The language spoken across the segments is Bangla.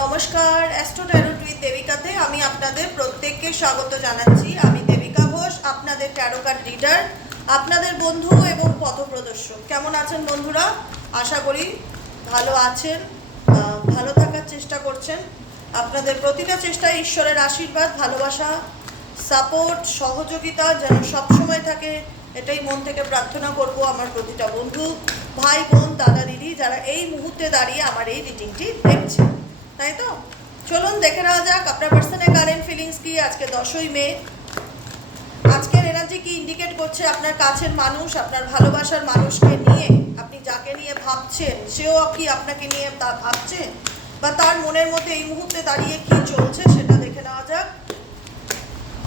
নমস্কার অ্যাস্ট্রো ট্যারোট দেবিকাতে আমি আপনাদের প্রত্যেককে স্বাগত জানাচ্ছি। আমি দেবিকা ঘোষ, আপনাদের ট্যারো কার্ড রিডার আপনাদের বন্ধু এবং পথপ্রদর্শক কেমন আছেন বন্ধুরা? আশা করি ভালো আছেন ভালো থাকার চেষ্টা করছেন। আপনাদের প্রতিটা চেষ্টায় ঈশ্বরের আশীর্বাদ, ভালোবাসা সাপোর্ট সহযোগিতা যেন সবসময় থাকে, এটাই মন থেকে প্রার্থনা করব আমার প্রতিটা বন্ধু, ভাই, বোন, দাদা, দিদি যারা এই মুহূর্তে দাঁড়িয়ে আমার এই রিডিংটি দেখছে তাই তো চলুন দেখে নেওয়া যাক আপনার পার্সোনাল কারেন্ট ফিলিংস কি আজকে দশই মে। আজকের এনার্জি কি ইন্ডিকেট করছে আপনার কাছের মানুষ, আপনার ভালোবাসার মানুষকে নিয়ে? আপনি যাকে নিয়ে ভাবছেন, সেও কি আপনাকে নিয়ে তা ভাবছে? বা তার মনের মধ্যে এই মুহূর্তে দাঁড়িয়ে কি চলছে সেটা দেখে নেওয়া যাক।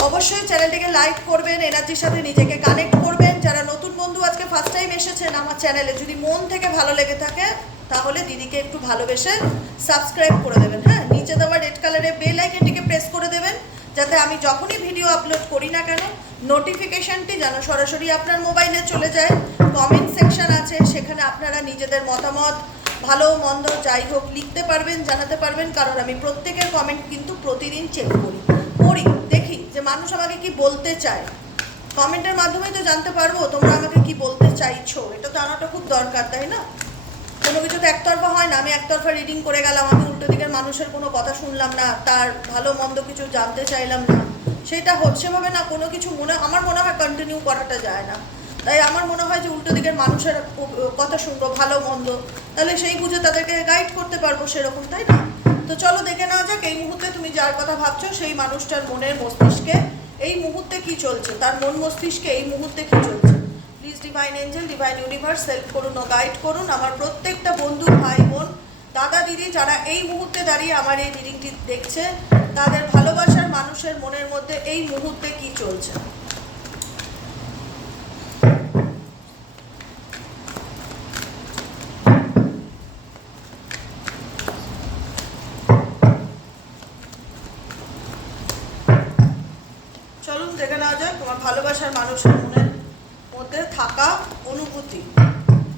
অবশ্যই চ্যানেলটিকে লাইক করবেন এনার্জির সাথে নিজেকে কানেক্ট করবেন। যারা নতুন বন্ধু আজকে ফার্স্ট টাইম এসেছেন আমার চ্যানেলে যদি মন থেকে ভালো লেগে থাকে, তাহলে দিদিকে একটু ভালোবেসে সাবস্ক্রাইব করে দেবেন হ্যাঁ? নিচে দেওয়া রেড কালারের বেল আইকনটিকে প্রেস করে দেবেন, যাতে আমি যখনই ভিডিও আপলোড করি না কেন নোটিফিকেশনটি যেন সরাসরি আপনার মোবাইলে চলে যায়। কমেন্ট সেকশন আছে, সেখানে আপনারা নিজেদের মতামত, ভালো, মন্দ, যাই হোক লিখতে পারবেন, জানাতে পারবেন, কারণ আমি প্রত্যেকের কমেন্ট কিন্তু প্রতিদিন চেক করি। পড়ি দেখি যে মানুষ আমাকে কি বলতে চায়। কমেন্টের মাধ্যমেই তো জানতে পারব তোমরা আমাকে কি বলতে চাইছো। এটা তো জানাটা খুব দরকার, তাই না? কোনো কিছু তো একতরফা হয় না। আমি একতরফা রিডিং করে গেলাম, আমি উল্টো দিকের মানুষের কোনো কথা শুনলাম না, তার ভালো মন্দ কিছু জানতে চাইলাম না। সেটা হচ্ছে ভাবে না, কোনো কিছু মনে, আমার মনে হয় কন্টিনিউ করাটা যায় না। তাই আমার মনে হয় যে উল্টো দিকের মানুষের কথা শুনব, ভালো মন্দ। তাহলে সেই বুঝে তাদেরকে গাইড করতে পারব সেরকম, তাই না? তো চলো দেখে নেওয়া যাক, এই মুহূর্তে তুমি যার কথা ভাবছ, সেই মানুষটার মনের মস্তিষ্কে এই মুহূর্তে কি চলছে? তার মন মস্তিষ্কে এই মুহূর্তে কি চলছে? Please divine angel divine universe help করুন ও গাইড করুন। আমার প্রত্যেকটা বন্ধু, ভাই, বোন, দাদা, দিদি যারা এই মুহূর্তে দাঁড়িয়ে আমার এই রিডিংটি দেখছে, তাদের ভালোবাসার মানুষের মনের মধ্যে এই মুহূর্তে কি চলছে চলুন দেখে নেওয়া যাক তোমার ভালোবাসার মানুষের মনের মধ্যে থাকা অনুভূতি।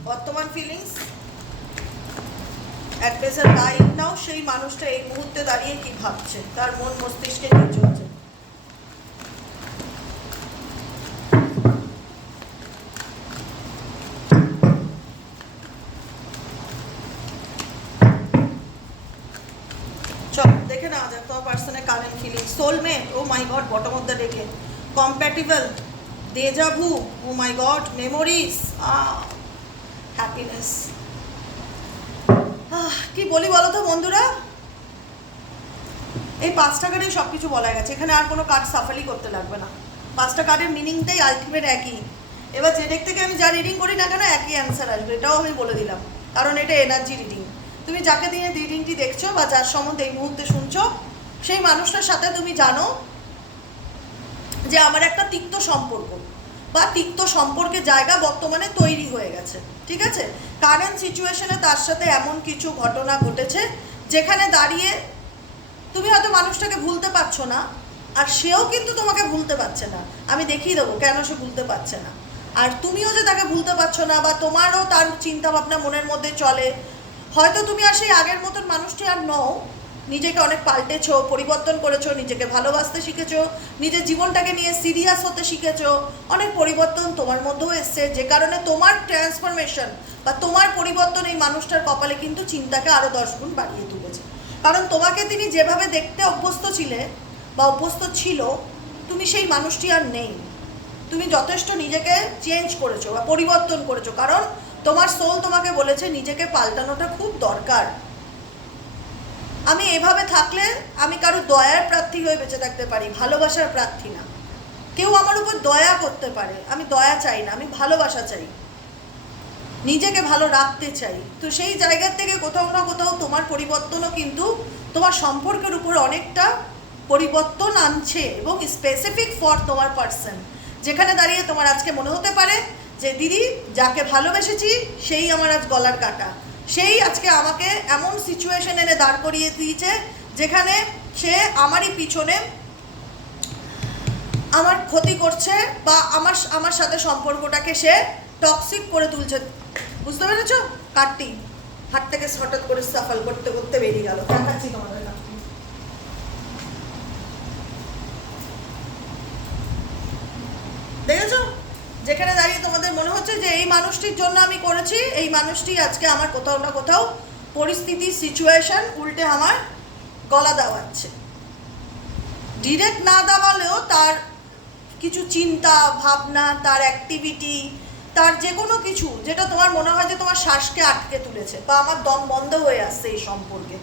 বর্তমান ফিলিংস অ্যাট প্রেজেন্ট নাও সেই মানুষটা এই মুহূর্তে দাঁড়িয়ে কি ভাবছে, তার মন মস্তিষ্কে কি চলছে। চল, দেখে নেওয়া যাক তোমার পার্সনের current feeling soulmate oh my god bottom of the ডেকে compatible deja vu oh my god memories happiness কি বলি বলো তো বন্ধুরা? এই পাঁচটা কার্ডেই সব কিছু বলা গেছে। এখানে আর কোনো কার্ড সাফালি করতে লাগবে না। পাঁচটা কার্ডের মিনিংটাই আলটিমেট একই। এবার যে দিক থেকে আমি যা রিডিং করি না কেন একই অ্যান্সার আসবে। এটাও আমি বলে দিলাম। কারণ এটা এনার্জি রিডিং তুমি যাকে দিয়ে রিডিংটি দেখছ বা যার সম্বন্ধে এই মুহূর্তে শুনছো, সেই মানুষটার সাথে তুমি জানো যে আমার একটা তিক্ত সম্পর্ক। বা তিক্ত সম্পর্কে জায়গা বর্তমানে তৈরি হয়ে গেছে, ঠিক আছে? কারেন্ট সিচুয়েশনে তার সাথে এমন কিছু ঘটনা ঘটেছে যেখানে দাঁড়িয়ে তুমি হয়তো মানুষটাকে ভুলতে পারছ না, আর সেও কিন্তু তোমাকে ভুলতে পারছে না। আমি দেখিয়ে দেবো কেন সে ভুলতে পারছে না। আর তুমিও যে তাকে ভুলতে পারছ না বা তোমারও তার চিন্তা ভাবনা মনের মধ্যে চলে, হয়তো তুমি আর সেই আগের মতন মানুষটি আর নও নিজেকে অনেক পাল্টেছো, পরিবর্তন করেছ, নিজেকে ভালোবাসতে শিখেছো, নিজের জীবনটাকে নিয়ে সিরিয়াস হতে শিখেছো। অনেক পরিবর্তন তোমার মধ্যেও এসছে, যে কারণে তোমার ট্রান্সফরমেশন বা তোমার পরিবর্তন এই মানুষটার কপালে কিন্তু চিন্তাকে আরও দশ গুণ বাড়িয়ে তুলেছে। কারণ তোমাকে তিনি যেভাবে দেখতে অভ্যস্ত ছিলে বা অভ্যস্ত ছিল, তুমি সেই মানুষটি আর নেই। তুমি যথেষ্ট নিজেকে চেঞ্জ করেছ বা পরিবর্তন করেছ। কারণ তোমার সোল তোমাকে বলেছে নিজেকে পাল্টানোটা খুব দরকার। আমি এভাবে থাকলে আমি কারও দয়ার প্রার্থী হয়ে বেঁচে থাকতে পারি, ভালোবাসার প্রার্থী না। কেউ আমার উপর দয়া করতে পারে, আমি দয়া চাই না, আমি ভালোবাসা চাই। নিজেকে ভালো রাখতে চাই। তো সেই জায়গার থেকে কোথাও না কোথাও তোমার পরিবর্তনও কিন্তু তোমার সম্পর্কের উপর অনেকটা পরিবর্তন আনছে এবং স্পেসিফিক ফর তোমার পার্সন যেখানে দাঁড়িয়ে তোমার আজকে মনে হতে পারে যে, দিদি, যাকে ভালোবেসেছি, সেই আমার আজ গলার কাটা। সেই আজকে আমাকে এমন সিচুয়েশন এনে দাঁড় করিয়ে দিয়েছে, যেখানে সে আমারই পিছনে আমার ক্ষতি করছে বা আমার আমার সাথে সম্পর্কটাকে সে টক্সিক করে তুলছে। বুঝতে পেরেছ? কাটটি। হাতটাকে হঠাৎ করে সাফল করতে করতে বেরিয়ে গেল। দেখেছ দেখেছ? যেখানে দাঁড়িয়ে যে এই মানুষটির জন্য আমি করেছি, এই মানুষটি আজকে আমার কোথাও না কোথাও পরিস্থিতি সিচুয়েশন উল্টে আমার গলা দেওয়াচ্ছে। ডিরেক্ট না দেওয়ালেও তার কিছু চিন্তা, ভাবনা, তার অ্যাক্টিভিটি তার যে কোনো কিছু যেটা তোমার মনে হয় যে তোমার শ্বাসকে আটকে তুলেছে বা আমার দম বন্ধ হয়ে আসছে এই সম্পর্কে।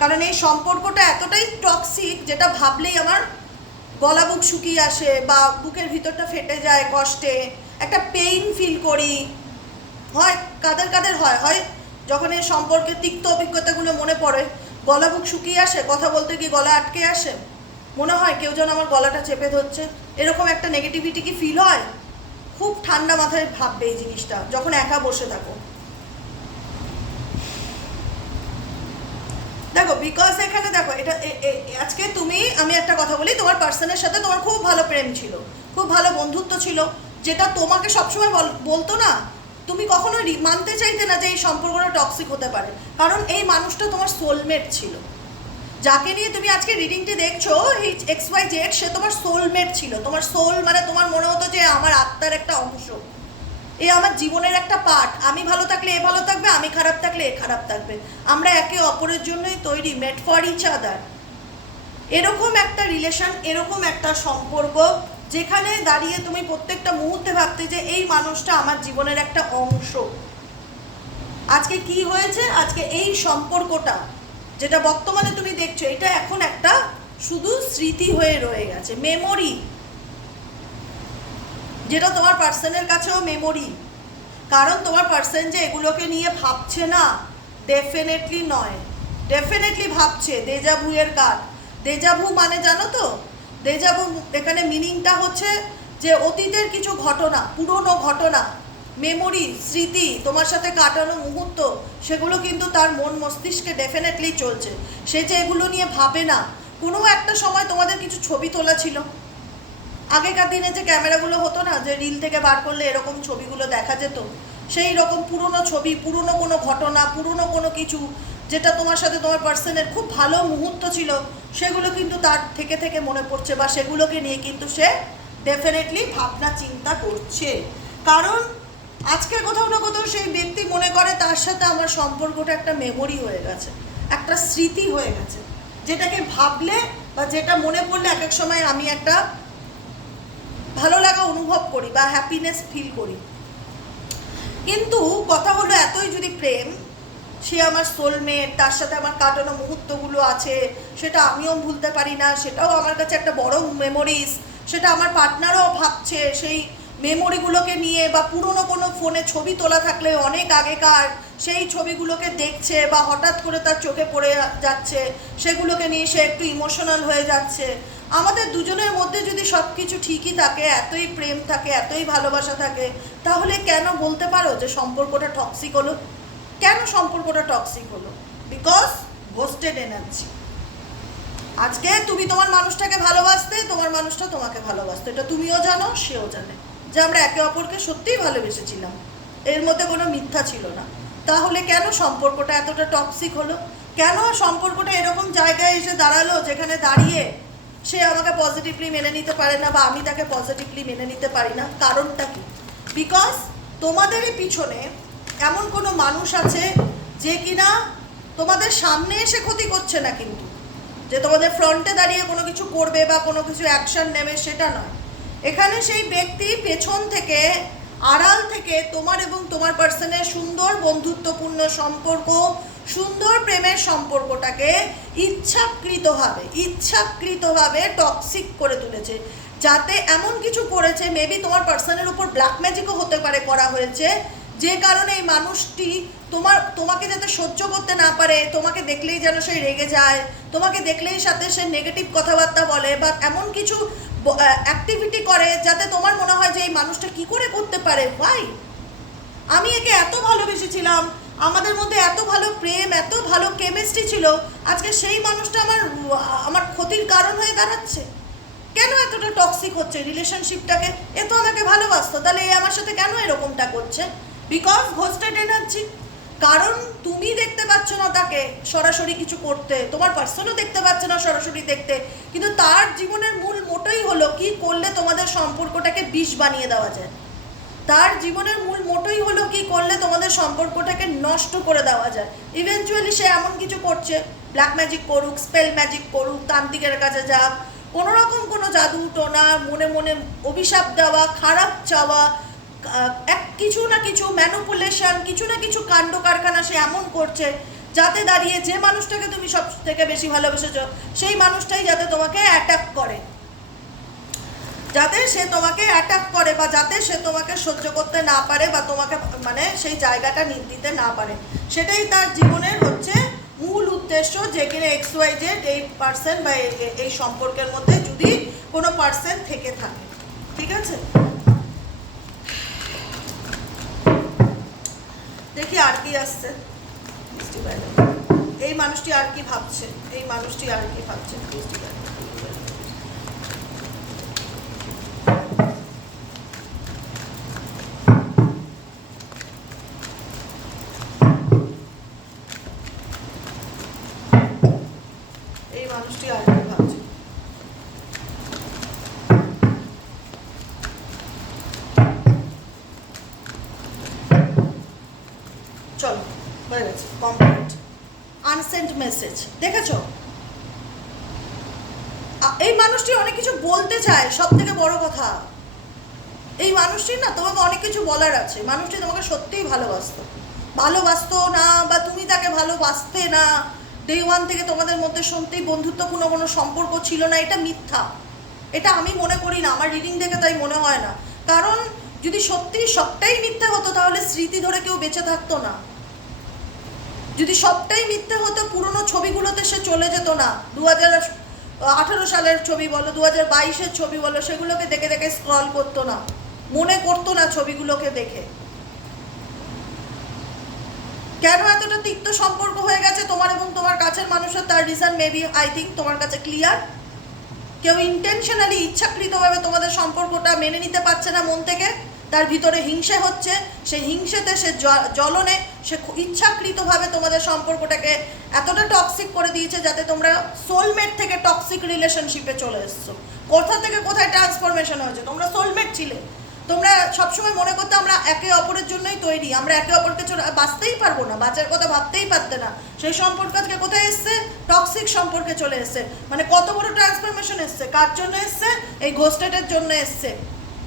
কারণ এই সম্পর্কটা এতটাই টক্সিক যেটা ভাবলেই আমার গলা বুক শুকিয়ে আসে বা বুকের ভিতরটা ফেটে যায় কষ্টে। একটা পেইন ফিল করি। হয়, কাদের কাদের হয়? হয় যখন এই সম্পর্কে তিক্ত অভিজ্ঞতাগুলো মনে পড়ে, গলা বুক শুকিয়ে আসে, কথা বলতে গিয়ে গলা আটকে আসে, মনে হয় কেউ যেন আমার গলাটা চেপে ধরছে, এরকম একটা নেগেটিভিটি কি ফিল হয়? খুব ঠান্ডা মাথায় ভাববে এই জিনিসটা, যখন একা বসে থাকো। দেখো বিকজ এখানে দেখো, এটা আজকে তুমি, আমি একটা কথা বলি, তোমার পার্সনের সাথে তোমার খুব ভালো প্রেম ছিল, খুব ভালো বন্ধুত্ব ছিল যেটা তোমাকে সবসময় বল- বলতো না, তুমি কখনো মানতে চাইতে না যে এই সম্পর্কটা টক্সিক হতে পারে। কারণ এই মানুষটা তোমার সোলমেট ছিল। যাকে নিয়ে তুমি আজকে রিডিংটি দেখছ এক্স ওয়াই জেড সে তোমার সোলমেট ছিল। তোমার সোল মানে তোমার মনে হতো যে আমার আত্মার একটা অংশ। এ আমার জীবনের একটা পার্ট আমি ভালো থাকলে এ ভালো থাকবে, আমি খারাপ থাকলে এ খারাপ থাকবে। আমরা একে অপরের জন্যই তৈরি মেট ফর ইচ আদার এরকম একটা রিলেশন এরকম একটা সম্পর্ক যেখানে দাঁড়িয়ে তুমি প্রত্যেকটা মুহূর্তে ভাবতে যে এই মানুষটা আমার জীবনের একটা অংশ। আজকে কি হয়েছে? আজকে এই সম্পর্কটা যেটা বর্তমানে তুমি দেখছ, এটা এখন একটা শুধু স্মৃতি হয়ে রয়ে গেছে। মেমোরি যেটা তোমার পার্সনের কাছেও মেমোরি কারণ তোমার পার্সন যে এগুলোকে নিয়ে ভাবছে না ডেফিনেটলি নয়। ডেফিনেটলি ভাবছে। দেজাভুয়ের কাঠ দেজাভু মানে জানো তো? দেজাভু এখানে মিনিংটা হচ্ছে যে অতীতের কিছু ঘটনা, পুরনো ঘটনা মেমোরি স্মৃতি, তোমার সাথে কাটানো মুহূর্ত, সেগুলো কিন্তু তার মন মস্তিষ্কে ডেফিনেটলি চলছে। সে যে এগুলো নিয়ে ভাবে না, কোনো একটা সময় তোমাদের কিছু ছবি তোলা ছিল। আগেকার দিনে যে ক্যামেরাগুলো হতো না, যে রিল থেকে বার করলে এরকম ছবিগুলো দেখা যেত, সেই রকম পুরনো ছবি, পুরনো কোনো ঘটনা, পুরনো কোনো কিছু যেটা তোমার সাথে তোমার পার্সনের খুব ভালো মুহূর্ত ছিল, সেগুলো কিন্তু তার থেকে থেকে মনে পড়ছে বা সেগুলোকে নিয়ে কিন্তু সে ডেফিনেটলি ভাবনা চিন্তা করছে। কারণ আজকে কোথাও না কোথাও সেই ব্যক্তি মনে করে তার সাথে আমার সম্পর্কটা একটা মেমোরি হয়ে গেছে, একটা স্মৃতি হয়ে গেছে। যেটাকে ভাবলে বা যেটা মনে পড়লে এক এক সময় আমি একটা ভালো লাগা অনুভব করি বা হ্যাপিনেস ফিল করি। কিন্তু কথা হলো এতই যদি প্রেম সে আমার সোলমেট তার সাথে আমার কাটানো মুহূর্তগুলো আছে, সেটা আমিও ভুলতে পারি না, সেটাও আমার কাছে একটা বড় মেমোরিজ সেটা আমার পার্টনারও ভাবছে, সেই মেমোরিগুলোকে নিয়ে বা পুরনো কোনো ফোনে ছবি তোলা থাকলে অনেক আগেকার সেই ছবিগুলোকে দেখছে বা হঠাৎ করে তার চোখে পড়ে যাচ্ছে, সেগুলোকে নিয়ে সে একটু ইমোশনাল হয়ে যাচ্ছে। আমাদের দুজনের মধ্যে যদি সব কিছু ঠিকই থাকে, এতই প্রেম থাকে, এতই ভালোবাসা থাকে, তাহলে কেন বলতে পারো যে সম্পর্কটা টক্সিক হলো? কেন সম্পর্কটা টক্সিক হলো? বিকজ হোস্টেড এনার্জি আজকে তুমি তোমার মানুষটাকে ভালোবাসতে, তোমার মানুষটা তোমাকে ভালোবাসতো। এটা তুমিও জানো, সেও জানে। যে আমরা একে অপরকে সত্যিই ভালোবেসেছিলাম। এর মধ্যে কোনো মিথ্যা ছিল না। তাহলে কেন সম্পর্কটা এতটা টক্সিক হলো? কেন সম্পর্কটা এরকম জায়গায় এসে দাঁড়াল যেখানে দাঁড়িয়ে সে আমাকে পজিটিভলি মেনে নিতে পারে না বা আমি তাকে পজিটিভলি মেনে নিতে পারি না? কারণটা কি? বিকজ তোমাদেরই পিছনে এমন কোনো মানুষ আছে যে কিনা তোমাদের সামনে এসে ক্ষতি করছে না কিন্তু। যে তোমাদের ফ্রন্টে দাঁড়িয়ে কোনো কিছু করবে বা কোনো কিছু অ্যাকশন নেবে সেটা নয়। এখানে সেই ব্যক্তি পেছন থেকে, আড়াল থেকে তোমার এবং তোমার পার্সনের সুন্দর বন্ধুত্বপূর্ণ সম্পর্ক, সুন্দর প্রেমের সম্পর্কটাকে ইচ্ছাকৃতভাবে ইচ্ছাকৃতভাবে টক্সিক করে তুলেছে। যাতে এমন কিছু করেছে মেবি তোমার পার্সনের উপর ব্ল্যাক ম্যাজিকও হতে পারে করা হয়েছে। যে কারণে এই মানুষটি তোমার, তোমাকে যাতে সহ্য করতে না পারে, তোমাকে দেখলেই যেন সে রেগে যায়, তোমাকে দেখলেই সাথে সে নেগেটিভ কথাবার্তা বলে বা এমন কিছু অ্যাক্টিভিটি করে যাতে তোমার মনে হয় যে এই মানুষটা কি করে করতে পারে? ভাই আমি একে এত ভালোবেসেছিলাম, আমাদের মধ্যে এত ভালো প্রেম, এত ভালো কেমিস্ট্রি ছিল, আজকে সেই মানুষটা আমার আমার ক্ষতির কারণ হয়ে দাঁড়াচ্ছে। কেন এতটা টক্সিক হচ্ছে? রিলেশনশিপটাকে এ তো আমাকে ভালোবাসতো, তাহলে এ আমার সাথে কেন এরকমটা করছে? বিকজ হোস্টেড এনার্জি কারণ তুমি দেখতে পাচ্ছ না তাকে সরাসরি কিছু করতে। তোমার পার্সনও দেখতে পাচ্ছে না সরাসরি দেখতে। কিন্তু তার জীবনের মূল মোটোই হলো কি করলে তোমাদের সম্পর্কটাকে বিষ বানিয়ে দেওয়া যায়। তার জীবনের মূল মোটোই হলো কি করলে তোমাদের সম্পর্কটাকে নষ্ট করে দেওয়া যায়। ইভেনচুয়ালি সে এমন কিছু করছে ব্ল্যাক ম্যাজিক করুক স্পেল ম্যাজিক করুক, তান্ত্রিকের কাছে যাক কোনো রকম কোনো জাদু, টোনা, মনে মনে অভিশাপ দেওয়া, খারাপ চাওয়া এক কিছু না কিছু ম্যানুপুলেশন কিছু না কিছু কাণ্ড কারখানা সে এমন করছে যাতে দাঁড়িয়ে যে মানুষটাকে তুমি সব থেকে বেশি ভালোবেসেছো, সেই মানুষটাই যাতে তোমাকে অ্যাটাক করে। যাতে সে তোমাকে অ্যাটাক করে বা যাতে সে তোমাকে সহ্য করতে না পারে বা তোমাকে মানে সেই জায়গাটা দিতে না পারে। সেটাই তার জীবনের হচ্ছে মূল উদ্দেশ্য যে কিনা এক্স ওয়াই জেড এই পার্সন বা এই সম্পর্কের মধ্যে যদি কোনো পার্সন থেকে থাকে। ঠিক আছে? দেখি আর কি আসছে। এই মানুষটি আর কি ভাবছে এই মানুষটি আর কি ভাবছে বৃষ্টি বাইরে। এই মানুষটি আর কি ভাবছে চলো হয়ে গেছে কমপ্লিট আনসেন্ট মেসেজ দেখেছ? এই মানুষটি অনেক কিছু বলতে চায় সব থেকে বড় কথা। এই মানুষটির না তোমাকে অনেক কিছু বলার আছে। মানুষটি তোমাকে সত্যিই ভালোবাসতো। ভালোবাসতো না বা তুমি তাকে ভালোবাসতে না ডে ওয়ান থেকে তোমাদের মধ্যে শুনতেই বন্ধুত্বপূর্ণ কোনো সম্পর্ক ছিল না, এটা মিথ্যা। এটা আমি মনে করি না, আমার রিডিং দেখে তাই মনে হয় না। কারণ যদি সত্যি সবটাই মিথ্যা হতো, তাহলে স্মৃতি ধরে কেউ বেঁচে থাকতো না। যদি সবটাই মিথ্যে হতো, পুরনো ছবিগুলোতে সে চলে যেত না। দু হাজার আঠারো সালের ছবি বলো দু হাজার বাইশের ছবি বলো, সেগুলোকে দেখে দেখে স্ক্রল করতো না। মনে করতো না ছবিগুলোকে দেখে। কেন এতটা তিক্ত সম্পর্ক হয়ে গেছে তোমার এবং তোমার কাছের মানুষের? তার রিজন মেবি আই থিঙ্ক তোমার কাছে ক্লিয়ার কেউ ইন্টেনশনালি ইচ্ছাকৃতভাবে তোমাদের সম্পর্কটা মেনে নিতে পারছে না মন থেকে? তার ভিতরে হিংসে হচ্ছে, সেই হিংসেতে সে জ্বলনে সে ইচ্ছাকৃতভাবে তোমাদের সম্পর্কটাকে এতটা টক্সিক করে দিয়েছে যাতে তোমরা সোলমেট থেকে টক্সিক রিলেশনশিপে চলে এসছো। কোথা থেকে কোথায় ট্রান্সফরমেশন হয়েছে? তোমরা সোলমেট ছিলে। তোমরা সবসময় মনে করতে আমরা একে অপরের জন্যই তৈরি, আমরা একে অপরকে বাঁচতেই পারব না, বাঁচার কথা ভাবতেই পারতে না। সেই সম্পর্ক আজকে কোথায় এসছে? টক্সিক সম্পর্কে চলে এসছে। মানে কত বড় ট্রান্সফরমেশন এসছে? কার জন্য এসছে? এই ঘোস্টেটের জন্য এসছে।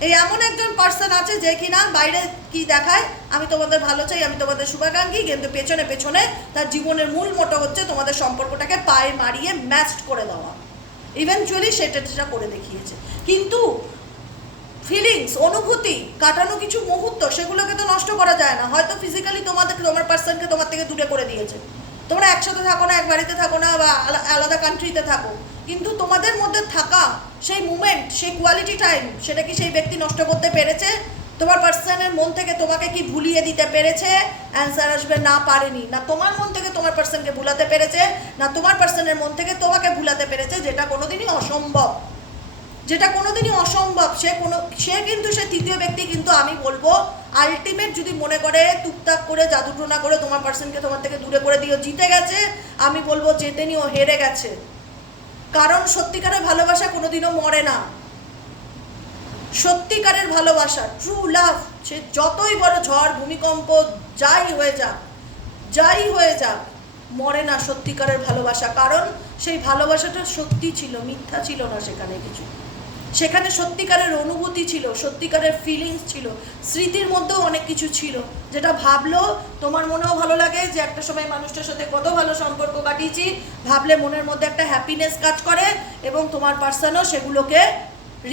এই এমন একজন পার্সন আছে যে কিনা বাইরে কি দেখায়, আমি তোমাদের ভালো চাই, আমি তোমাদের শুভাকাঙ্ক্ষী, কিন্তু পেছনে পেছনে তার জীবনের মূল মোটো হচ্ছে তোমাদের সম্পর্কটাকে পায়ে মারিয়ে ম্যাচড করে দেওয়া। ইভেনচুয়ালি সেটা সেটা করে দেখিয়েছে। কিন্তু ফিলিংস অনুভূতি, কাটানো কিছু মুহূর্ত, সেগুলোকে তো নষ্ট করা যায় না। হয়তো ফিজিক্যালি তোমাদের, তোমার পার্সনকে তোমার থেকে দূরে করে দিয়েছে। তোমরা একসাথে থাকো না, এক বাড়িতে থাকো না, বা আলা- আলাদা কান্ট্রিতে থাকো। কিন্তু তোমাদের মধ্যে থাকা সেই মুমেন্ট সেই কোয়ালিটি টাইম সেটা কি সেই ব্যক্তি নষ্ট করতে পেরেছে? তোমার পার্সনের মন থেকে তোমাকে কি ভুলিয়ে দিতে পেরেছে? অ্যান্সার আসবে, না, পারেনি। না, তোমার মন থেকে তোমার পার্সনকে ভুলাতে পেরেছে? না, তোমার পার্সনের মন থেকে তোমাকে ভুলাতে পেরেছে? যেটা কোনোদিনই অসম্ভব। যেটা কোনোদিনই অসম্ভব। সে কোনো, সে কিন্তু, সে তৃতীয় ব্যক্তি কিন্তু আমি বলব আলটিমেট যদি মনে করে, টুকটাক করে, জাদুটোনা করে তোমার পার্সনকে তোমার থেকে দূরে করে দিও, জিতে গেছে, আমি বলব যেতে নিও, হেরে গেছে। কারণ সত্যিকারের ভালোবাসা কোনোদিনও মরে না। সত্যিকারের ভালোবাসা ট্রু লাভ সে যতই বড় ঝড়, ভূমিকম্প, যাই হয়ে যাক, যাই হয়ে যাক, মরে না সত্যিকারের ভালোবাসা। কারণ সেই ভালোবাসাটা সত্যি ছিল, মিথ্যা ছিল না সেখানে কিছু। সেখানে সত্যিকারের অনুভূতি ছিল, সত্যিকারের ফিলিংস ছিল, স্মৃতির মধ্যেও অনেক কিছু ছিল। যেটা ভাবলো, তোমার মনেও ভালো লাগে যে একটা সময় মানুষটার সাথে কত ভালো সম্পর্ক কাটিয়েছি, ভাবলে মনের মধ্যে একটা হ্যাপিনেস কাজ করে এবং তোমার পার্সনও সেগুলোকে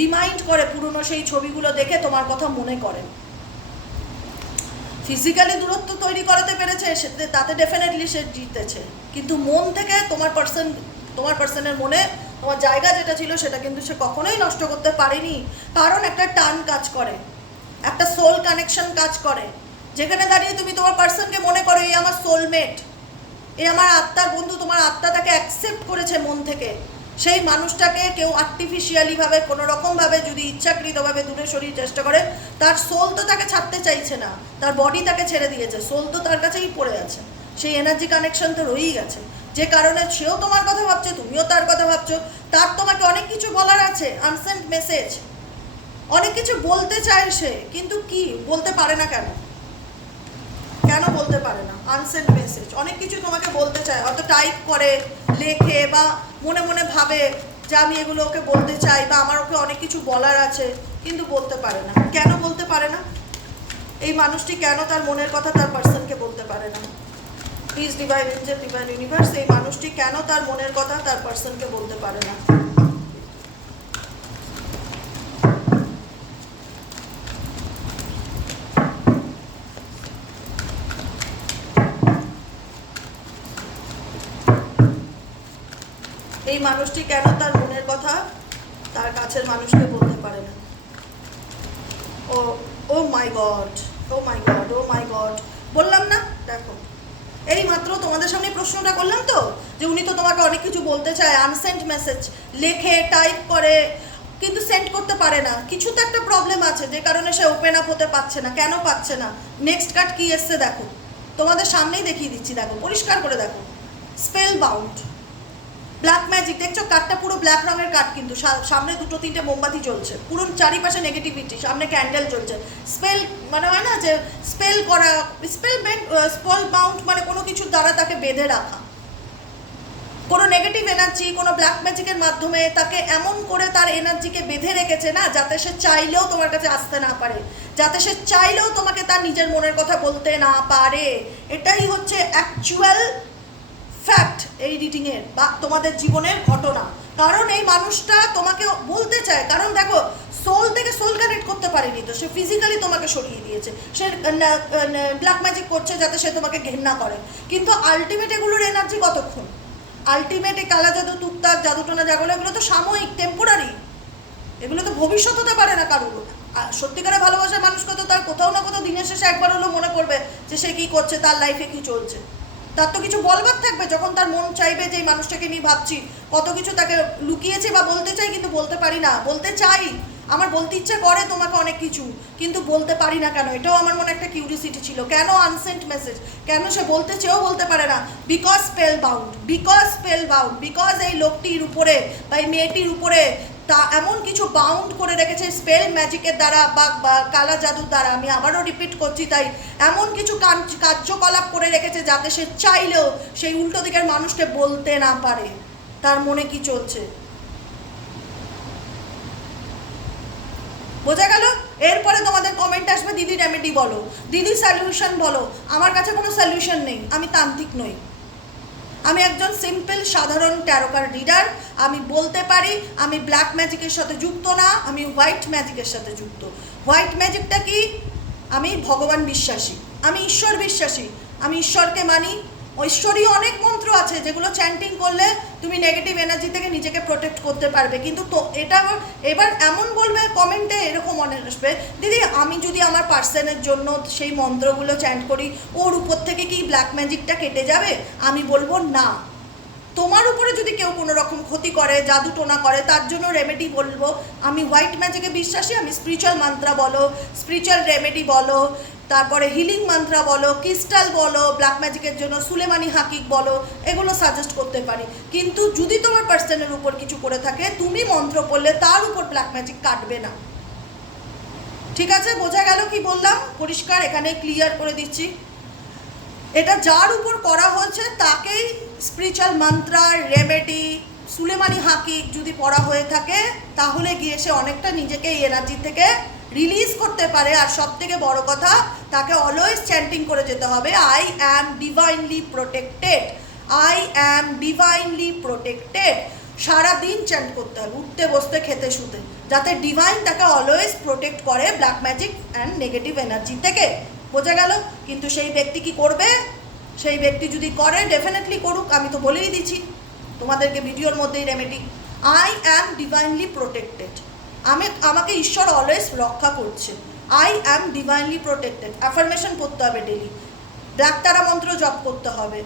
রিমাইন্ড করে পুরনো সেই ছবিগুলো দেখে তোমার কথা মনে করে। ফিজিক্যালি দূরত্ব তৈরি করাতে পেরেছে সেতে তাতে ডেফিনেটলি সে জিতেছে। কিন্তু মন থেকে তোমার পার্সন তোমার পার্সনের মনে তোমার জায়গা যেটা ছিল সেটা কিন্তু সে কখনোই নষ্ট করতে পারেনি। কারণ একটা টান কাজ করে, একটা সোল কানেকশন কাজ করে। যেখানে দাঁড়িয়ে তুমি তোমার পার্সনকে মনে করো এই আমার সোলমেট এ আমার আত্মার বন্ধু, তোমার আত্মা তাকে অ্যাকসেপ্ট করেছে মন থেকে। সেই মানুষটাকে কেউ আর্টিফিশিয়ালিভাবে কোনো রকমভাবে যদি ইচ্ছাকৃতভাবে দূরে সরিয়ে চেষ্টা করে, তার সোল তো তাকে ছাড়তে চাইছে না, তার বডি তাকে ছেড়ে দিয়েছে। সোল তো তার কাছেই পড়ে আছে। সেই এনার্জি কানেকশন তো রয়েই গেছে। যে কারণে সেও তোমার কথা ভাবছে, তুমিও তার কথা ভাবছ, তার তোমাকে অনেক কিছু বলার আছে আনসেন্ট মেসেজ অনেক কিছু বলতে চায় সে, কিন্তু কি, বলতে পারে না কেন? কেন বলতে পারে না? আনসেন্ট মেসেজ অনেক কিছু তোমাকে বলতে চায়, হয়তো টাইপ করে, লেখে বা মনে মনে ভাবে যে আমি এগুলো ওকে বলতে চাই বা আমার ওকে অনেক কিছু বলার আছে, কিন্তু বলতে পারে না। কেন বলতে পারে না? এই মানুষটি কেন তার মনের কথা তার পার্সনকে বলতে পারে না? ডিভাইন এঞ্জেল ডিভাইন ইউনিভার্স এই মানুষটি কেন তার মনের কথা তার পার্সনকে বলতে পারে না? এই মানুষটি কেন তার মনের কথা তার কাছের মানুষকে বলতে পারে না? Oh O my god oh my god oh my god বললাম না? দেখো। এই মাত্র তোমাদের সামনে প্রশ্নটা করলাম তো, যে উনি তো তোমাকে অনেক কিছু বলতে চায় আনসেন্ট মেসেজ লেখে টাইপ করে, কিন্তু সেন্ড করতে পারে না। কিছু তো একটা প্রবলেম আছে, যে কারণে সে ওপেন আপ হতে পারছে না, কেন পাচ্ছে না? নেক্সট কার্ড কি এসছে দেখো। তোমাদের সামনেই দেখিয়ে দিচ্ছি, দেখো, পরিষ্কার করে দেখো। স্পেল বাউন্ড ব্ল্যাক ম্যাজিক দেখছ? কাঠটা পুরো ব্ল্যাক রঙের কাঠ কিন্তু। সামনে দুটো তিনটে মোমবাতি জ্বলছে। পুরো চারিপাশে নেগেটিভিটি সামনে ক্যান্ডেল জ্বলছে। স্পেল মানে হয় না যে স্পেল করা স্পেল স্পল বাউন্ড মানে কোনো কিছুর দ্বারা তাকে বেঁধে রাখা। কোনো নেগেটিভ এনার্জি কোনো ব্ল্যাক ম্যাজিকের মাধ্যমে তাকে এমন করে তার এনার্জিকে বেঁধে রেখেছে না, যাতে সে চাইলেও তোমার কাছে আসতে না পারে। যাতে সে চাইলেও তোমাকে তার নিজের মনের কথা বলতে না পারে। এটাই হচ্ছে অ্যাকচুয়াল ফ্যাক্ট এই রিডিংয়ের বা তোমাদের জীবনের ঘটনা। কারণ এই মানুষটা তোমাকে বলতে চায়, কারণ দেখো সোল থেকে সোল কানেক্ট করতে পারেনি তো, সে ফিজিক্যালি তোমাকে সরিয়ে দিয়েছে। সে ব্ল্যাক ম্যাজিক করছে যাতে সে তোমাকে ঘেন্না করে। কিন্তু আলটিমেট এগুলোর এনার্জি কতক্ষণ? আলটিমেট এই কালা জাদু টুকটাক জাদুটোনা, জাগলো, এগুলো তো সাময়িক টেম্পোরারি এগুলো তো ভবিষ্যৎ হতে পারে না কারোর। আর সত্যিকারে ভালোবাসার মানুষকে তো তার কোথাও না কোথাও দিনের শেষে একবার হলেও মনে করবে যে সে কী করছে, তার লাইফে কী চলছে। তার তো কিছু বলবার থাকবে, যখন তার মন চাইবে যে এই মানুষটাকে নিয়ে ভাবছি। কত কিছু তাকে লুকিয়েছে বা বলতে চাই, কিন্তু বলতে পারি না। বলতে চাই, আমার বলতে ইচ্ছে করে তোমাকে অনেক কিছু, কিন্তু বলতে পারি না কেন? এটাও আমার মনে একটা কিউরিয়াসিটি ছিল। কেন আনসেন্ট মেসেজ কেন সে বলতে চেয়েও বলতে পারে না? Because spell bound because spell bound because এই লোকটির উপরে বা এই মেয়েটির উপরে তা এমন কিছু বাউন্ড করে রেখেছে স্পেল ম্যাজিকের দ্বারা বা কালা জাদুর দ্বারা। আমি আবারও রিপিট করছি, তাই এমন কিছু কার্যকলাপ করে রেখেছে যাতে সে চাইলেও সেই উল্টো দিকের মানুষকে বলতে না পারে। তার মনে কি চলছে? বোঝা গেল? এরপরে তোমাদের কমেন্ট আসবে, দিদি রেমেডি বলো, দিদি সলিউশন বলো। আমার কাছে কোনো সলিউশন নেই, আমি তান্ত্রিক নই। আমি একজন সিম্পল সাধারণ ট্যারোকার রিডার আমি বলতে পারি, আমি ব্ল্যাক ম্যাজিকের সাথে যুক্ত না, আমি হোয়াইট ম্যাজিকের সাথে যুক্ত। হোয়াইট ম্যাজিকটা কি? আমি ভগবান বিশ্বাসী। আমি ঈশ্বর বিশ্বাসী। আমি ঈশ্বরকে মানি ঐশ্বরীয় অনেক মন্ত্র আছে যেগুলো চ্যান্টিং করলে তুমি নেগেটিভ এনার্জি থেকে নিজেকে প্রোটেক্ট করতে পারবে। কিন্তু তো এটা এবার এমন বলবে কমেন্টে এরকম মনে আসবে, দিদি, আমি যদি আমার পার্সনের জন্য সেই মন্ত্রগুলো চ্যান্ট করি, ওর উপর থেকে কি ব্ল্যাক ম্যাজিকটা কেটে যাবে? আমি বলব, না। তোমার উপরে যদি কেউ কোনো রকম ক্ষতি করে, জাদু টোনা করে, তার জন্য রেমেডি বলব, আমি হোয়াইট ম্যাজিকে বিশ্বাসী, আমি স্পিরিচুয়াল মান্ত্রা বলো স্পিরিচুয়াল রেমেডি বলো তারপরে হিলিং মান্ত্রা বলো ক্রিস্টাল বলো ব্ল্যাক ম্যাজিকের জন্য সুলেমানি হাকিক বলো, এগুলো সাজেস্ট করতে পারি। কিন্তু যদি তোমার পার্সনের উপর কিছু করে থাকে, তুমি মন্ত্র পড়লে তার উপর ব্ল্যাক ম্যাজিক কাটবে না। ঠিক আছে? বোঝা গেল কি বললাম? পরিষ্কার, এখানে ক্লিয়ার করে দিচ্ছি। এটা যার উপর করা হয়েছে, তাকেই স্পিরিচুয়াল মান্ত্রা রেমেডি সুলেমানি হাকিক যদি পড়া হয়ে থাকে, তাহলে গিয়ে সে অনেকটা নিজেকে এই এনার্জি থেকে রিলিজ করতে পারে। আর সব থেকে বড় কথা, তাকে অলওয়েজ চ্যান্টিং করে যেতে হবে I am divinely protected I am divinely protected সারাদিন চ্যান্ট করতে হবে, উঠতে, বসতে, খেতে, শুতে, যাতে ডিভাইন তাকে অলওয়েজ প্রোটেক্ট করে black magic and negative energy থেকে। বোঝা গেল? কিন্তু সেই ব্যক্তি কি করবে? সেই ব্যক্তি যদি করে ডেফিনেটলি করুক, আমি তো বলেই দিচ্ছি। তোমাদেরকে ভিডিওর মধ্যেই remedy I am divinely protected আমি, আমাকে ঈশ্বর অলওয়েজ রক্ষা করছে I am divinely protected affirmation করতে হবে ডেলি ব্ল্যাক তারা মন্ত্র জপ করতে হবে।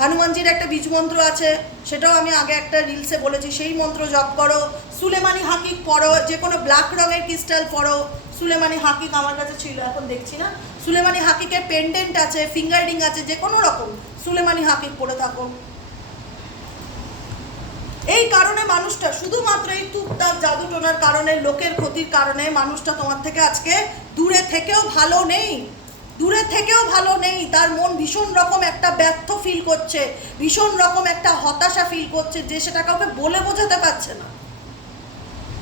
হনুমানজির একটা বীজ মন্ত্র আছে, সেটাও আমি আগে একটা রিলসে বলেছি। সেই মন্ত্র জপ করো। সুলেমানি হাকিক পড়ো। যে কোনো ব্ল্যাক রঙের ক্রিস্টাল পড়ো। সুলেমানি হাকিক আমার কাছে ছিল, এখন দেখছি না। সুলেমানি হাকিকের পেন্ডেন্ট আছে ফিঙ্গার রিং আছে, যে কোনো রকম। সুলেমানি হাকিক পরে থাকো। এই কারণে মানুষটা, শুধুমাত্র এই টুকটাক জাদু টোনার কারণে, লোকের ক্ষতির কারণে মানুষটা তোমার থেকে আজকে দূরে থেকেও ভালো নেই। দূরে থেকেও ভালো নেই। তার মন ভীষণ রকম একটা ব্যর্থ ফিল করছে, ভীষণ রকম একটা হতাশা ফিল করছে, যে সেটা কাউকে বলে বোঝাতে পারছে না।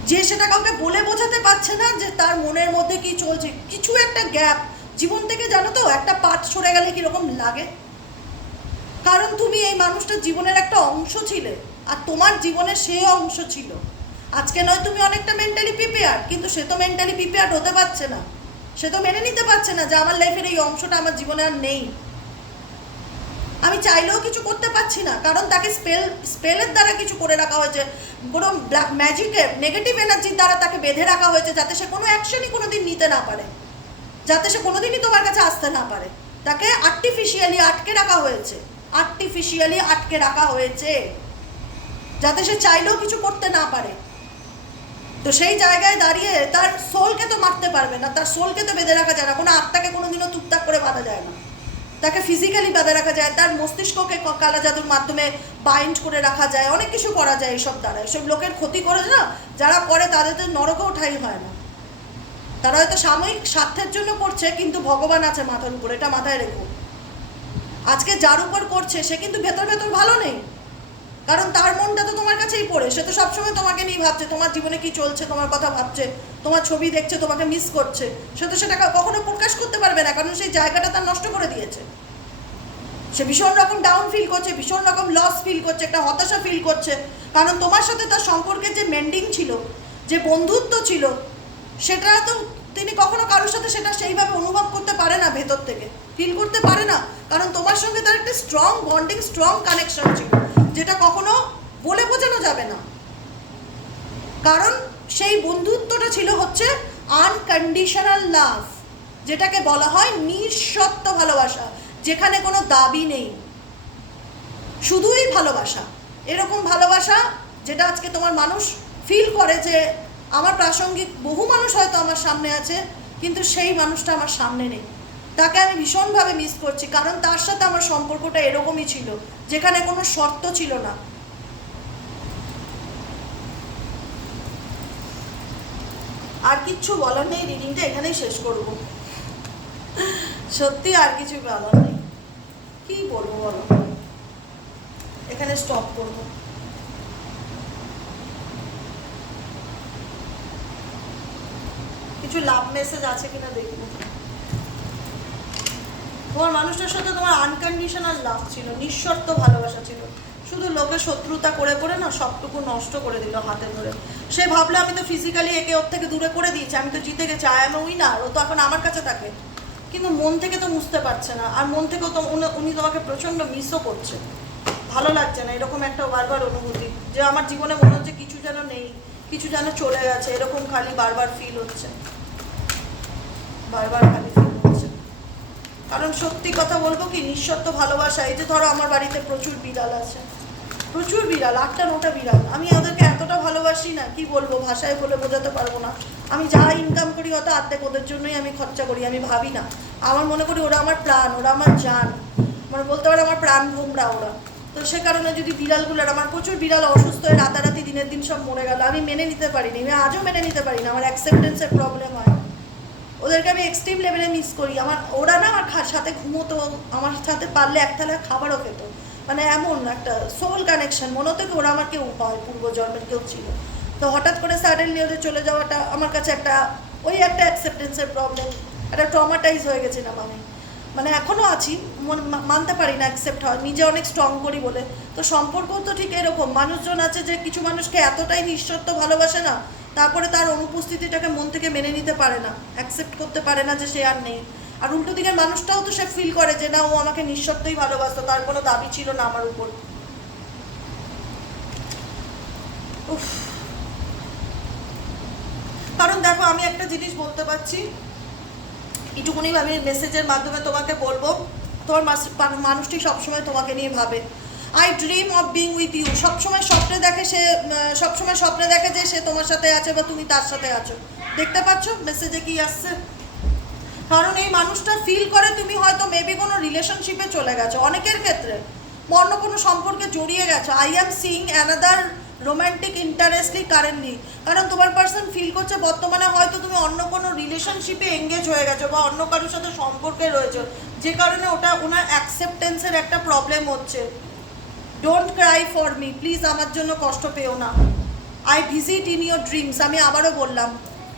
যে সেটা কাউকে বলে বোঝাতে পারছে না যে তার মনের মধ্যে কি চলছে। কিছু একটা গ্যাপ জীবন থেকে জানো তো, একটা পার্ট সরে গেলে কীরকম লাগে? কারণ তুমি এই মানুষটার জীবনের একটা অংশ ছিলে। আর তোমার জীবনের সে অংশ ছিল। আজকে নয় তুমি অনেকটা মেন্টালি প্রিপেয়ার কিন্তু সে তো মেন্টালি প্রিপেয়ার হতে পারছে না। সে তো মেনে নিতে পারছে না যে আমার লাইফের এই অংশটা আমার জীবনে আর নেই। আমি চাইলেও কিছু করতে পারছি না, কারণ তাকে স্পেল স্পেলের দ্বারা কিছু করে রাখা হয়েছে। কোনো ম্যাজিকের নেগেটিভ এনার্জির দ্বারা তাকে বেঁধে রাখা হয়েছে যাতে সে কোনো অ্যাকশনই কোনো দিন নিতে না পারে। যাতে সে কোনোদিনই তোমার কাছে আসতে না পারে। তাকে আর্টিফিশিয়ালি আটকে রাখা হয়েছে। আর্টিফিশিয়ালি আটকে রাখা হয়েছে। যাতে সে চাইলেও কিছু করতে না পারে। তো সেই জায়গায় দাঁড়িয়ে তার সোলকে তো মারতে পারবে না, তার সোলকে তো বেঁধে রাখা যায় না, কোনো আত্মাকে কোনোদিনও টুকটাক করে বাঁধা যায় না। তাকে ফিজিক্যালি বাঁধা রাখা যায়, তার মস্তিষ্ককে কালা জাদুর মাধ্যমে বাইন্ড করে রাখা যায়, অনেক কিছু করা যায় এইসব দ্বারা। এসব লোকের ক্ষতি করে না, যারা করে তাদের তো নরকেও ঠাই হয় না। তারা হয়তো সাময়িক স্বার্থের জন্য করছে, কিন্তু ভগবান আছে মাথার উপর, এটা মাথায় রেখো। আজকে যার উপর করছে, সে কিন্তু ভেতর ভেতর ভালো নেই। কারণ তার মনটা তো তোমার কাছেই পড়ে। সে তো সবসময় তোমাকে নিয়ে ভাবছে, তোমার জীবনে কি চলছে, তোমার কথা ভাবছে, তোমার ছবি দেখছে, তোমাকে মিস করছে। সে তো সেটা কখনো প্রকাশ করতে পারবে না, কারণ সেই জায়গাটা তার নষ্ট করে দিয়েছে। সে ভীষণ রকম ডাউন ফিল করছে, ভীষণ রকম লস ফিল করছে, একটা হতাশা ফিল করছে। কারণ তোমার সাথে তার সম্পর্কের যে মেন্ডিং ছিল, যে বন্ধুত্ব ছিল, সেটা তো তিনি কখনো কারোর সাথে সেটা সেইভাবে অনুভব করতে পারে না ভেতর থেকে। ফিল করতে পারে না। কারণ তোমার সঙ্গে তার একটা স্ট্রং বন্ডিং স্ট্রং কানেকশন ছিল, যেটা কখনো বলে বোঝানো যাবে না। কারণ সেই বন্ধুত্বটা ছিল হচ্ছে আনকন্ডিশনাল লাভ যেটাকে বলা হয় নিঃশর্ত ভালোবাসা, যেখানে কোনো দাবি নেই। শুধুই ভালোবাসা। এরকম ভালোবাসা যেটা আজকে তোমার মানুষ ফিল করে যে আমার প্রাসঙ্গিক বহু মানুষ হয়তো আমার সামনে আছে, কিন্তু সেই মানুষটা আমার সামনে নেই। তাকে আমি ভীষণভাবে মিস করছি, কারণ তার সাথে আমার সম্পর্কটা এরকমই ছিল, যেখানে কোনো শর্ত ছিল না। আর কিচ্ছু বলার নেই রিডিংটা এখানেই শেষ করব। সত্যি আর কিছু বলার নেই। কি বলব বলো? এখানে স্টপ করব। কিছু লাভ মেসেজ আছে কিনা দেখব। তোমার মানুষটার সাথে তোমার আনকন্ডিশনাল লাভ ছিল, নিঃশর্ত ভালোবাসা ছিল। শুধু লোকে শত্রুতা করে করে না, সবটুকু নষ্ট করে দিল হাতে ধরে। সে ভাবলো, আমি তো ফিজিক্যালি একে ওর থেকে দূরে করে দিয়েছি, আমি তো জিতে গেছি আই এম উইনার ও তো এখন আমার কাছে থাকে। কিন্তু মন থেকে তো বুঝতে পারছে না, আর মন থেকেও তো উনি- তোমাকে প্রচণ্ড মিসও করছে। ভালো লাগছে না, এরকম একটা বারবার অনুভূতি, যে আমার জীবনে মনে হচ্ছে কিছু যেন নেই, কিছু যেন চলে গেছে, এরকম খালি বারবার ফিল হচ্ছে। বারবার খালি কারণ সত্যি কথা বলব কি নিঃশর্ত ভালোবাসা, এই যে ধরো আমার বাড়িতে প্রচুর বিড়াল আছে। প্রচুর বিড়াল, আটটা নটা বিড়াল। আমি ওদেরকে এতটা ভালোবাসি না, কি বলব, ভাষায় বলে বোঝাতে পারব না। আমি যা ইনকাম করি হয়তো অর্ধেক ওদের জন্যই আমি খরচা করি, আমি ভাবি না। আমার মনে করি ওরা আমার প্রাণ, ওরা আমার জান। মানে বলতে পারে আমার প্রাণ ভোমরা ওরা। তো সে কারণে যদি বিড়ালগুলোর আমার প্রচুর বিড়াল অসুস্থ হয়ে রাতারাতি দিনের দিন সব মরে গেল, আমি মেনে নিতে পারিনি, আমি আজও মেনে নিতে পারি না। আমার অ্যাকসেপ্টেন্সের প্রবলেম হয়। ওদেরকে আমি এক্সট্রিম লেভেলে মিস করি। আমার, ওরা না আমার সাথে ঘুমোতো আমার সাথে পারলে এক থালা খাবারও খেত। মানে এমন একটা সোল কানেকশন মনে হতো কি ওরা আমার কেউ হয় পূর্বজন্মের কেউ ছিল। তো হঠাৎ করে সাডেনলি ওদের চলে যাওয়াটা আমার কাছে একটা, ওই একটা অ্যাকসেপ্টেন্সের প্রবলেম একটা ট্রমাটাইজ হয়ে গেছিলাম আমি। মানে এখনও আছি, মন- মানতে পারি না অ্যাকসেপ্ট হয় নিজে অনেক স্ট্রং করি বলে। তো সম্পর্ক তো ঠিক এরকম, মানুষজন আছে যে কিছু মানুষকে এতটাই নিঃশর্ত ভালোবাসে না তারপরে তার অনুপস্থিতিটাকে মন থেকে মেনে নিতে পারে না অ্যাকসেপ্ট করতে পারে না যে সে আর নেই। আর উল্টো দিকের মানুষটাও তো সে ফিল করে যে, না, ও আমাকে নিঃশর্তই ভালোবাসতো, তার কোনো দাবি ছিল না আমার উপর। উফ। কারণ দেখো, আমি একটা জিনিস বলতে পারছি। এটুকুনি আমি মেসেজের মাধ্যমে তোমাকে বলব, তোমার মানুষটি সবসময় তোমাকে নিয়ে ভাবে। I dream of being with you সবসময় স্বপ্নে দেখে সে সবসময় স্বপ্নে দেখে যে সে তোমার সাথে আছে বা তুমি তার সাথে আছো। দেখতে পাচ্ছ? মেসেজে কি আসছে? কারণ এই মানুষটা ফিল করে তুমি হয়তো মেবি কোনো রিলেশনশিপে চলে গেছো, অনেকের ক্ষেত্রে। অন্য কোনো সম্পর্কে জড়িয়ে গেছো। I am seeing another romantic interestly currently কারণ তোমার পার্সন ফিল করছে বর্তমানে হয়তো তুমি অন্য কোনো রিলেশনশিপে এঙ্গেজ হয়ে গেছো বা অন্য কারোর সাথে সম্পর্কে রয়েছো। যে কারণে ওটা ওনার অ্যাকসেপ্টেন্সের একটা প্রবলেম হচ্ছে। Don't cry for me please আমার জন্য কষ্ট পেও না। I visit in your dreams আমি আবারও বললাম।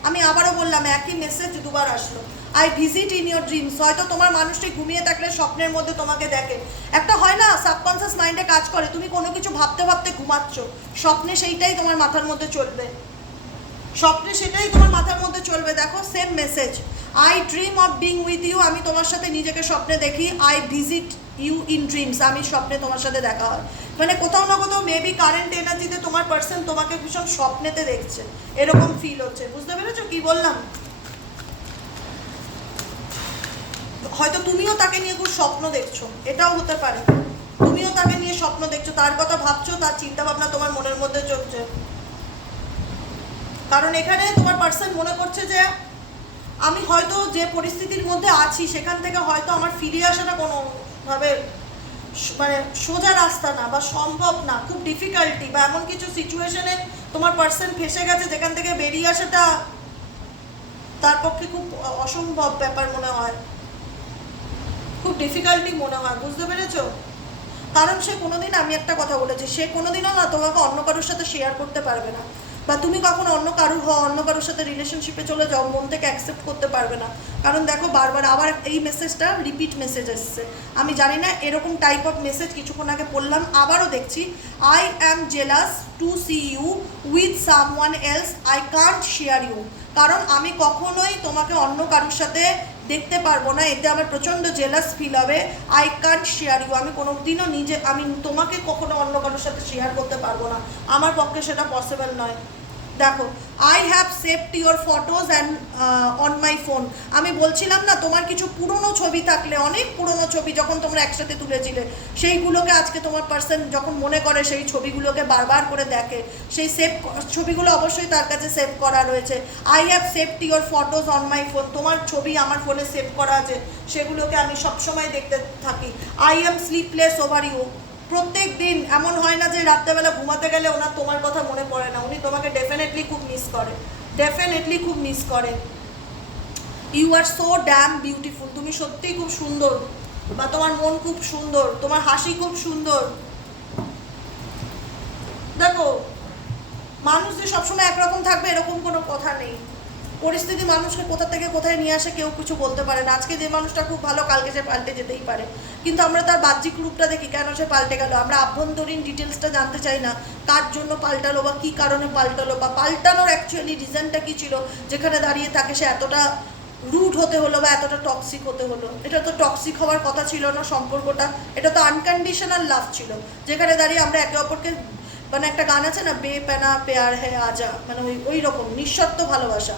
আমি আবারও বললাম, একই মেসেজ দুবার আসলো। I visit in your dreams হয়তো তোমার মানুষটি ঘুমিয়ে থাকলে স্বপ্নের মধ্যে তোমাকে দেখে। একটা হয় না সাবকনসিয়াস মাইন্ডে কাজ করে, তুমি কোনো কিছু ভাবতে ভাবতে ঘুমাচ্ছ। স্বপ্নে সেইটাই তোমার মাথার মধ্যে চলবে। স্বপ্নে সেটাই তোমার মাথার মধ্যে চলবে। দেখো same message I dream of being with you আমি তোমার সাথে নিজেকে স্বপ্নে দেখি। I visit you in dreams আমি স্বপ্নে তোমার সাথে দেখা হয়। মানে কোথাও না কোথাও মেবি কারেন্ট এনার্জিতে তোমার পার্সন তোমাকে ভীষণ স্বপ্নেতে দেখছে। এরকম ফিল হচ্ছে। বুঝতে পেরেছ কি বললাম? হয়তো তুমিও তাকে নিয়ে খুব স্বপ্ন দেখছ। এটাও হতে পারে। তুমিও তাকে নিয়ে স্বপ্ন দেখছ। তার কথা ভাবছ, তার চিন্তা ভাবনা তোমার মনের মধ্যে চলছে। কারণ এখানে তোমার পার্সন মনে করছে যে, আমি হয়তো যে পরিস্থিতির মধ্যে আছি, সেখান থেকে হয়তো আমার ফিরে আসাটা কোনোভাবে স- মানে সোজা রাস্তা না বা সম্ভব না, খুব ডিফিকাল্টি বা এমন কিছু সিচুয়েশনে তোমার পার্সন ফেসে গেছে, যেখান থেকে বেরিয়ে আসাটা তার পক্ষে খুব অসম্ভব ব্যাপার মনে হয়। খুব ডিফিকাল্টি মনে হয়, বুঝতে পেরেছ? কারণ সে কোনোদিন, আমি একটা কথা বলেছি, সে কোনোদিনও না তোমাকে অন্য কারোর সাথে শেয়ার করতে পারবে না। বা তুমি কখনো অন্য কারোর হও, অন্য কারোর সাথে রিলেশনশিপে চলে যাও, মন থেকে অ্যাকসেপ্ট করতে পারবে না। কারণ দেখো, বারবার আবার এই মেসেজটা রিপিট মেসেজ এসছে। আমি জানি না এরকম টাইপ অফ মেসেজ কিছুক্ষণ আগে পড়লাম, আবারও দেখছি I am jealous to see you with someone else I can't share you কারণ আমি কখনোই তোমাকে অন্য কারোর সাথে দেখতে পারব না। এতে আমার প্রচণ্ড জেলাস ফিল হবে। আই কান্ট শেয়ার ইউ আমি কোনো দিনও নিজে, আমি তোমাকে কখনো অন্য কারোর সাথে শেয়ার করতে পারব না। আমার পক্ষে সেটা পসিবল নয়। দেখো I have saved your photos and on my phone আমি বলছিলাম না, তোমার কিছু পুরনো ছবি থাকলে, অনেক পুরনো ছবি যখন তোমরা একসাথে তুলেছিলে, সেইগুলোকে আজকে তোমার পার্সন যখন মনে করে, সেই ছবিগুলোকে বারবার করে দেখে, সেই সেভ ছবিগুলো অবশ্যই তার কাছে সেভ করা রয়েছে। I have saved your photos on my phone তোমার ছবি আমার ফোনে সেভ করা আছে, সেগুলোকে আমি সবসময় দেখতে থাকি। I am sleepless over you প্রত্যেক দিন এমন হয় না যে রাত্রেবেলা ঘুমাতে গেলে ওনার তোমার কথা মনে পড়ে না। উনি তোমাকে ডেফিনেটলি খুব মিস করে। ডেফিনেটলি খুব মিস করে। You are so damn beautiful তুমি সত্যিই খুব সুন্দর। বা তোমার মন খুব সুন্দর। তোমার হাসি খুব সুন্দর। দেখো, মানুষ যে সবসময় একরকম থাকবে এরকম কোনো কথা নেই। পরিস্থিতি মানুষকে কোথা থেকে কোথায় নিয়ে আসে কেউ কিছু বলতে পারে না। আজকে যে মানুষটা খুব ভালো কালকে সে পাল্টে যেতেই পারে। কিন্তু আমরা তার বাহ্যিক রূপটা দেখি, কেন সে পাল্টে গেল? আমরা আভ্যন্তরীণ ডিটেলসটা জানতে চাই না, কার জন্য পাল্টালো বা কী কারণে পাল্টালো বা পাল্টানোর অ্যাকচুয়ালি রিজনটা কী ছিল, যেখানে দাঁড়িয়ে তাকে সে এতটা রুট হতে হলো বা এতটা টক্সিক হতে হলো। এটা তো টক্সিক হওয়ার কথা ছিল না সম্পর্কটা, এটা তো আনকন্ডিশনাল লাভ ছিল। যেখানে দাঁড়িয়ে আমরা একে অপরকে মানে একটা গান আছে না, বে প্যানা পেয়ার হে আজা মানে ওই ওই রকম নিঃস্বার্থ ভালোবাসা।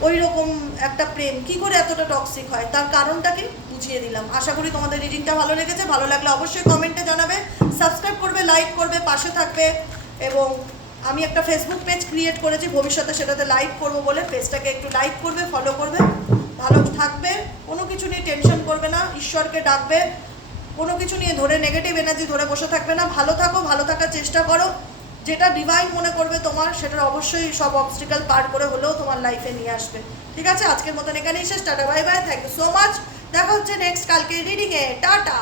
ওই রকম একটা প্রেম। কি করে এতটা টক্সিক হয়? তার কারণটা কি বুঝিয়ে দিলাম। আশা করি তোমাদের রিডিংটা ভালো লেগেছে। ভালো লাগলে অবশ্যই কমেন্টে জানাবে। সাবস্ক্রাইব করবে লাইক করবে, পাশে থাকবে। এবং আমি একটা ফেসবুক পেজ ক্রিয়েট করেছি। ভবিষ্যতে সেটাতে লাইভ করব বলে পেজটাকে একটু লাইক করবে ফলো করবে। ভালো থাকবে। কোনো কিছু নিয়ে টেনশন করবে না। ঈশ্বরকে ডাকবে। কোনো কিছু নিয়ে ধরে নেগেটিভ এনার্জি ধরে বসে থাকবে না। ভালো থাকো, ভালো থাকার চেষ্টা করো। যেটা ডিভাইন মনে করবে তোমার, সেটা অবশ্যই সব অবস্টিকাল পার করে হলেও তোমার লাইফে নিয়ে আসবে। ঠিক আছে? আজকের মতন এখানেই শেষ। Tata bye bye thank you so much দেখা হচ্ছে নেক্সট কালকে রিডিংয়ে টাটা!